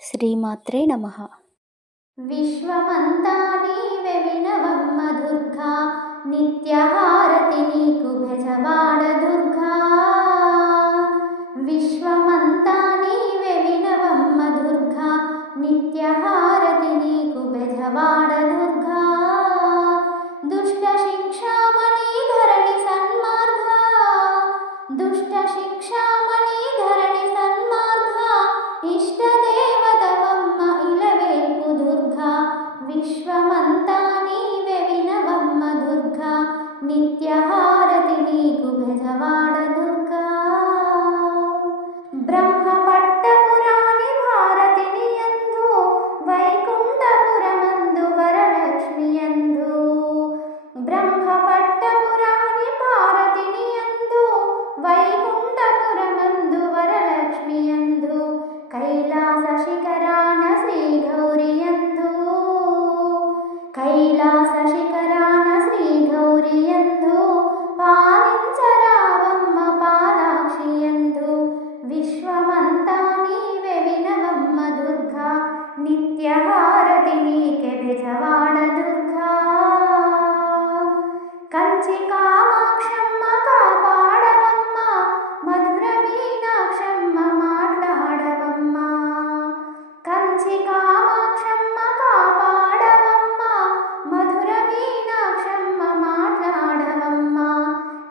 శ్రీమాత్రే నమః. విశ్వమంతా నీవే వినవమ్మ దుర్గా, నిత్యహారతి నీకు బెజవాడ దుర్గా. విశ్వమంతా నీవే వినవమ్మ దుర్గా, నిత్యహారతి నీకు బెజవాడ దుర్గా. దుష్ట శిక్షామణి ధరణి సన్మార్గ, దుష్ట శిక్షామణి ధరణి సన్మార్గ, ఇష్టదేవతవమ్మ ఇలవేల్పు దుర్గా. విశ్వమంతా నీవే వినవమ్మ దుర్గా, నిత్యహారతి నీకు బెజవాడ దుర్గా. బ్రహ్మపట్టపురాణి భారతిని యందు, వైకుంఠపురమందు వరలక్ష్మి యందు. బ్రహ్మపట్టపురాణి భారతిని యందు, వైకుంఠపురమందు వరలక్ష్మి యందు. కైలాస శిఖరాన శ్రీ గౌరి యందు, కైలాస శిఖరాన శ్రీ గౌరి యందు. పాలించరావమ్మ పాలాక్షి యందు. విశ్వమంతా నీవే వినవమ్మ దుర్గా, నిత్యహారతి నీకే బెజవాడ దుర్గా. కంచి కామాక్షమ్మ కాపాడవమ్మ, మధుర మీనాక్షమ్మ మాట్లాడవమ్మ. కంచి కామాక్షమ్మ కాపాడవమ్మ, మధుర మీనాక్షమ్మ మాట్లాడవమ్మ.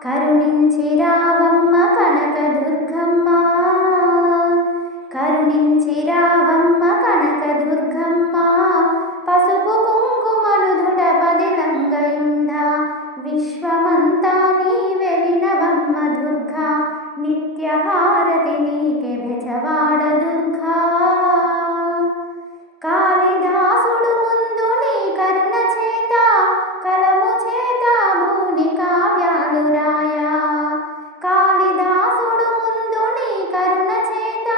కరుణించి రావమ్మ కనక దుర్గమ్మ, కరుణించి రావమ్మ కనక దుర్గమ్మ. పసుపు కుంకుమలు ధుడ పదిలంగయుండ. విశ్వమంతా నీవే వినవమ్మ దుర్గా, నిత్యహారతి నీకే బెజవాడ దుర్గా. కాళిదాసుడు ముందు నీ కరుణ చేత, కలము చేత భూని కావ్యాలు రాయా. కాళిదాసుడు ముందు నీ కరుణ చేత,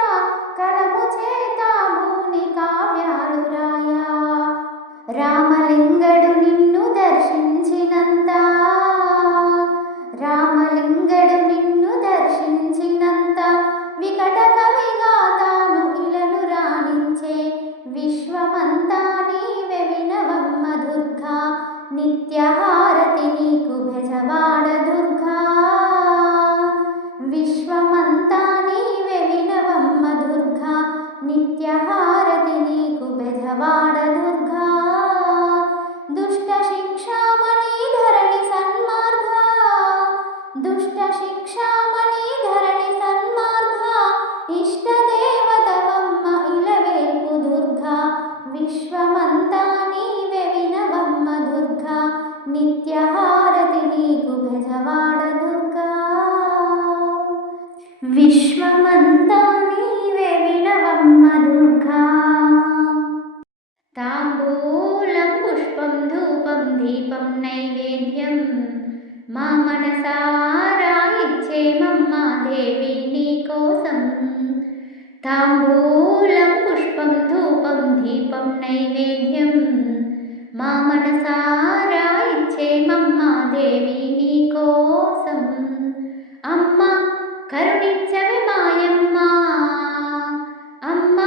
కలము చేత భూని కావ్యాలు రాయా. రామలింగడు నిన్ను దర్శించినంత, రామలింగడు నిన్ను దర్శించినంత, వికట కవిగా తాను ఇలను రాణించే. విశ్వమంతా నీవే వినవమ్మ దుర్గా, నిత్యహారతి నీకు బెజవాడ దుర్గా. విశ్వమంతా నీవే వినవమ్మ దుర్గా, నిత్యహారతి నీకు బెజవాడ దుర్గా. దుష్ట శిక్షామణి ధరణి సన్మార్గ, దుష్ట శిక్షామణి ధరణి సన్మార్గ, ఇష్టదేవతవమ్మ ఇలవేల్పు దుర్గా. విశ్వమంతా నీవే వినవమ్మ దుర్గా, నిత్యహారతి నీకు బెజవాడ దుర్గా. విశ్వమంతా నీవే వినవమ్మ దుర్గా. తాంబూలం పుష్పం ధూపం దీపం నైవేద్యం, మా మనసారా ఇచ్చేమమ్మ దేవి నీ కోసం. తాంబూలం పుష్పం ధూపం దీపం నైవేద్యం, మా మనసారా ఇచ్చేమమ్మ దేవి నీ కోసం. అమ్మ కరుణించవే మాయమ్మ, అమ్మ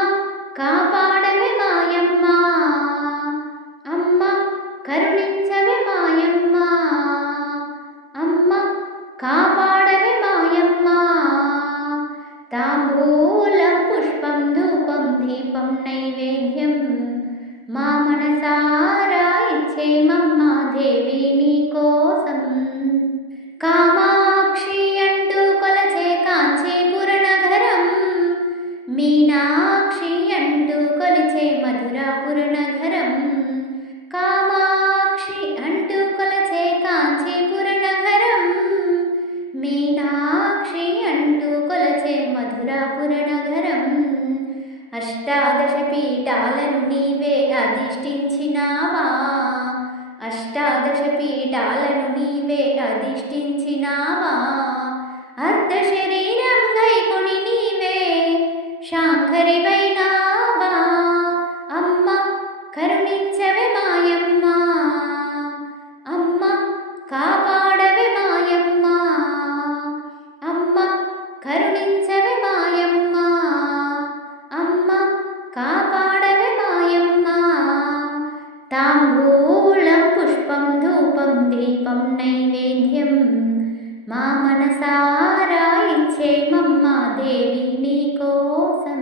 కాపాడవే మాయమ్మ, అమ్మ కరుణించవే మాయమ్మ, అమ్మ కాపాడవే మాయమ్మ. తాంబూలం పుష్పం ధూపం దీపం నైవేద్యం, మా మనసారా ఇచ్చేమమ్మ దేవి నీ కోసం. కామాక్షి అంటూ కొలచే కాంచీపుర నగరం, మీనాక్షి అంటూ కొలిచే మధురాపుర నగరం. కామాక్షి అంటూ కొలచే కాంచీపుర నగరం, మీనాక్షి అంటూ కొలచే మధురాపుర నగరం. అష్టాదశ పీఠాలను నీవే అధిష్ఠించినావా, అష్టాదశ పీఠాలను నీవే అధిష్ఠించినావా. అర్ధ శరీరం గైకొని నీవే శాంకరివైనావా. అమ్మ కరుణించవే మాయమ్మ, అమ్మ కాపాడవే మాయమ్మ, అమ్మ కరుణించవే మాయమ్మ, అమ్మ కాపాడవే దేవి నీ కోసం.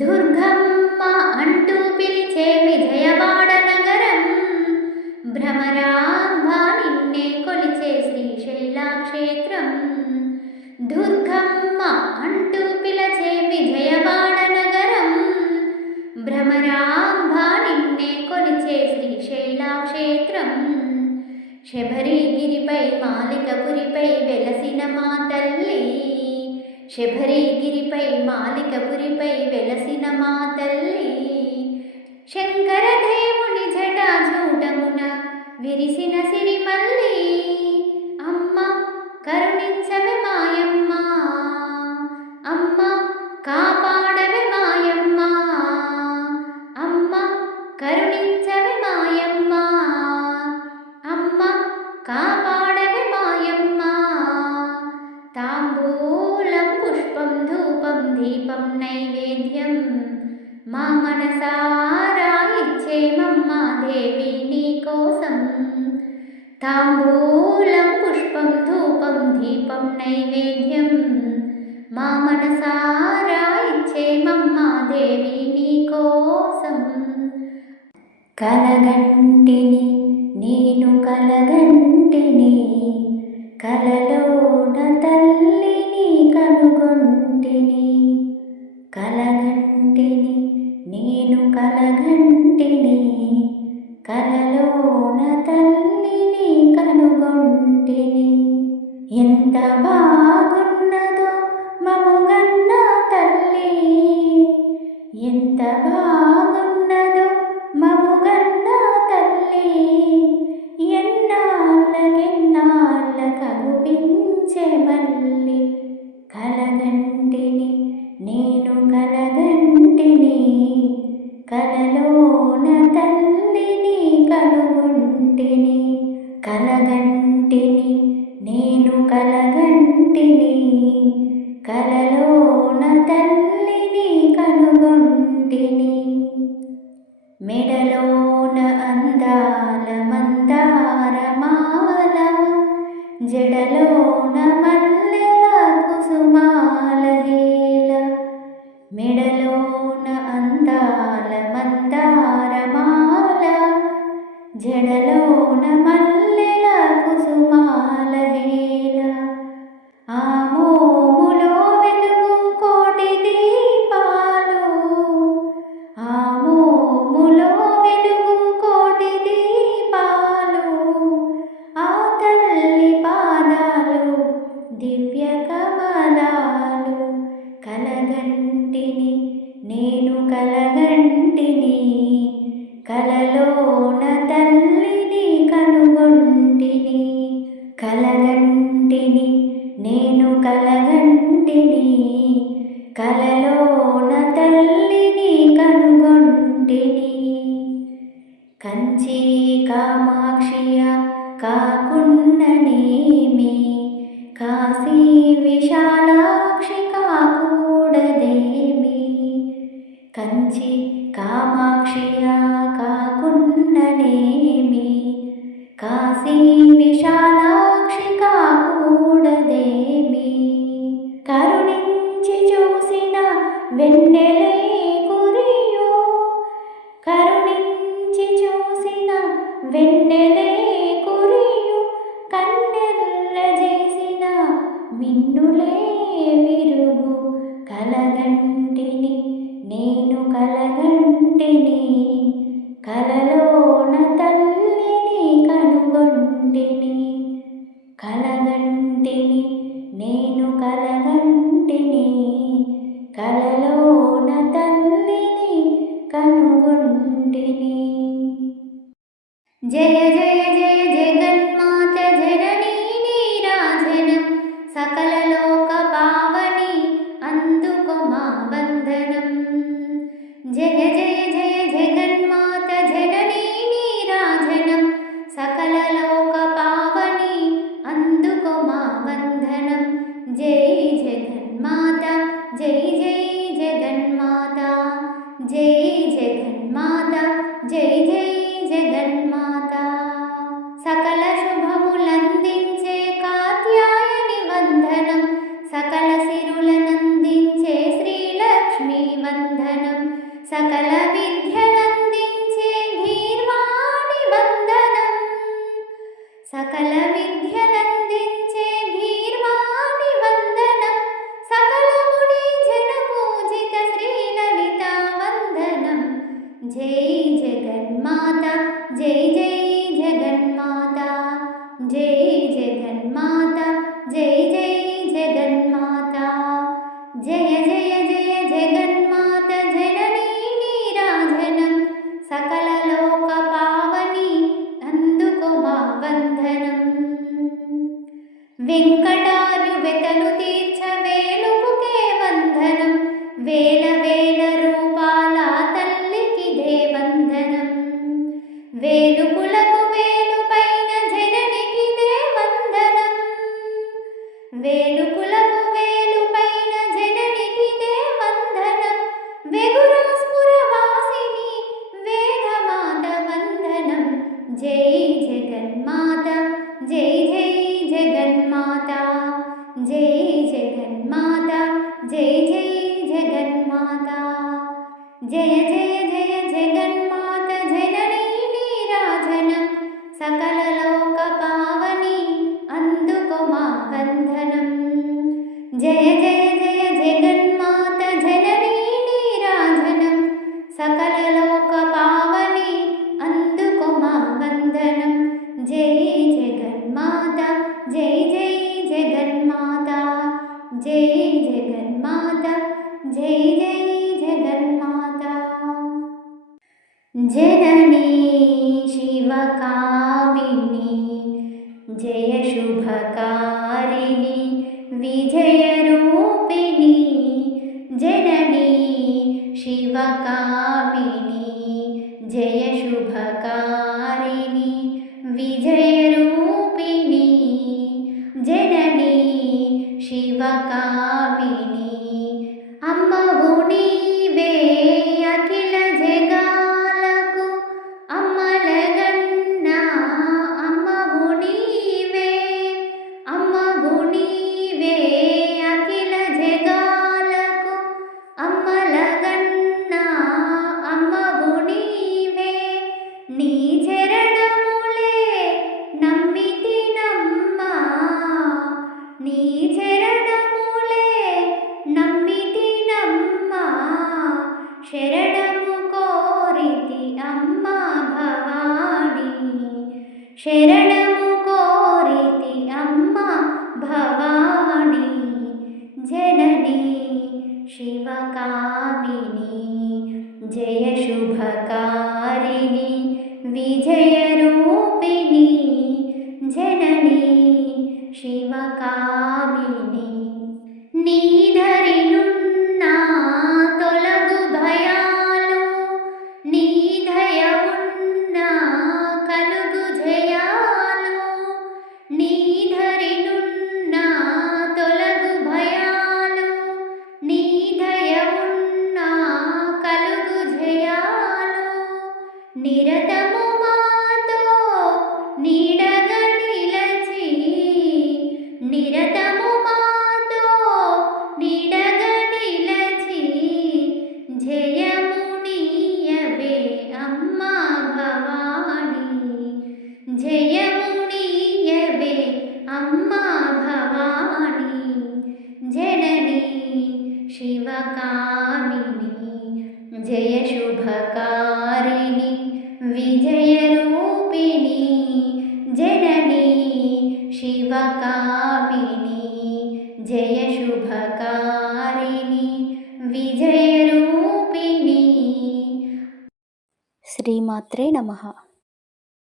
దుర్గమ్మ అంటూ పిలిచే విజయవాడ నగరం, భ్రమరాంబ నిన్నే కొలిచే శ్రీశైల క్షేత్రం. దుర్గమ్మ అంటూ పిలిచే విజయవాడ నగరం, భ్రమరాంబ నిన్నే కొలిచే శ్రీశైల క్షేత్రం. శబరిగిరిపై మాలికపురిపై వెలసిన మా తల్లి, శబరిగిరిపై మాలికపురిపై వెలసిన మా తల్లి. శంకరదేవుని జటాజూటమున విరిసిన సిరిమల్లి, అమ్మ కరుణించవే మాయమ్మ, అమ్మ కాపాడవే మాయమ్మ, అమ్మ కరుణించవే మాయమ్మ, అమ్మ కాపాడవే మాయమ్మ. తాంబూలం పుష్పం ధూపం దీపం నైవేద్యం మా మనసారా ఇచ్చేమమ్మ దేవి నీ కోసం. తాంబూలం పుష్పం ధూపం దీపం నైవేద్యం మా మనసారా ఇచ్చేమమ్మ దేవి నీ కోసం. కలగంటిని నేను కలగంటిని, కలలోన తల్లిని కనుగొంటిని. కలగంటిని నేను కలగంటిని, కలలోన తల్లిని కనుగొంటిని. ఎంత బాగున్నదో మముగన్న తల్లి, ఎంత బాగున్నదో మముగన్న తల్లి. ఎన్నాళ్ళకెన్నాళ్ళ కగుపించే మల్లి. కలగంటిని నేను కలగంటిని, కలలోన తల్లిని కనుగొంటిని. కలగంటిని నేను కలగంటిని, కలలోన తల్లిని కనుగొంటిని. మెడలోన అందాల మందారమాల, జడలోన మల్లెల కుసుమాల హేల. మెడలోన అందాల మందారమాల, జడలోన మల్లెల కుసుమాల హేల. ఆ మోములో వెలుగు కోటి దీపాలు, ఆ మోములో వెలుగు కోటి దీపాలు. ఆ తల్లి పాదాలు దివ్య కమలాలు. కలగంటిని నేను కలగంటిని, కలలోన తల్లిని కనుగొంటిని. కలగంటిని నేను కలగంటిని, కలలోన తల్లిని కనుగొంటిని. కంచి కామాక్షియ కాకున్ననేమి, కాశీ విశాలాక్షి కాకూడదేమి. కంచి కామాక్షియ కాకున్ననేమి, కాశీ విశాలాక్షి కాకూడదేమి. కరుణించి చూసిన వెన్నెలే కురియు, కరుణించి చూసిన వెన్నెలే కురియు. కన్నెల్ల చేసిన మిన్నులే విరుగు. కలగంటిని నేను కలగంటిని, కలలోన తల్లిని కనుగొంటిని. కలగంటిని నేను కలగంటిని, కలలోన తల్లిని కనుగొంటిని. జయ జయ జయ జగన్మాత జననీ నీరాజనం, సకల లోక పావని అందుకో మా వందనం. జయ జయ జయ జగన్మాత జననీ నీరాజనం, సకల లోక పావని అందుకో మా వందనం. జై జగన్మాత జై జై జగన్మాత, జై జగన్మాత జై జై జగన్మాత. సకల శుభములందించే కాత్యాయని వందనం, సకల సిరులను వందనం సకల విద్యలందించే ధీర్వాణి వందనం సకల విద్యలందించే ధీర్వాణి వందనం సకల ముని జన పూజిత శ్రీలలిత వందనం జై జగన్మాత జై జై జగన్మాత జై జగన్మాత జై జై జగన్మాత జయ జయ జయ జగన్మాత జననీ నీరాజనం సకల లోక పావని అందుకో మా వందనం వెంకటార్యు వెతలు తీర్చ వేలుపుకే వందనం వేల వేల రూపాల తల్లికిదే వందనం వేలుపులకు వేలు పైన జననికిదే వందనం వేలుపులకు వేలు పైన జననికిదే వందనం వెగురాస్పురవాసిని వేదమాత వందనం జై జగన్మాత జై జై జగన్మాత జై జగన్మాత జై జై జగన్మాత జయ జయ జయ జగన్మాత జననీ నీరాజనం సకల లోక పావని అందుకో మా వందనం జయ జయ జయ జగన్మాత జననీ నీరాజనం సకల లోక పావని అందుకో మా వందనం జై జగన్మాత జై జై జగన్మాత జై జగన్మాత జై జై జగన్మాత జననీ శివకామిని జయ శుభకారిణి విజయరూపిణి జననీ శివకామిని జయ శుభకారిణి విజయరూపిణి జననీ శివకామిని అమ్మవు నీవే అఖిల జగాలకు అమ్మలగన్న అమ్మవు నీవే అఖిల జగాలకు అమ్మలగన్న అమ్మవు నీవే నీ చరణములే నమ్మితినమ్మా నీ చరణములే నమ్మితినమ్మా శరణము కోరితి అమ్మా భవాని శరణము కోరితి అమ్మా భవాని జననీ శివకామిని జయ శుభకారిణి విజయరూపిణి జననీ శివకామిని నీధరినున్న తొలగు భయాలు నీ దయవున్న కలుగు జయాలు నీధరినున్న తొలగు భయాలు నీ దయవున్న కలుగు జయాలు నిరతము మాతో నీడగా నిలచి నిరతము మాతో నీడగా నిలచి జయమునీయవే అమ్మా భవాని జయమునీయవే అమ్మా భవాని జననీ శివకామిని జయ శుభకారిణి విజయరూపిణి జననీ శివకామిని జయ శుభకారిణి విజయరూపిణి. శ్రీమాత్రే నమః.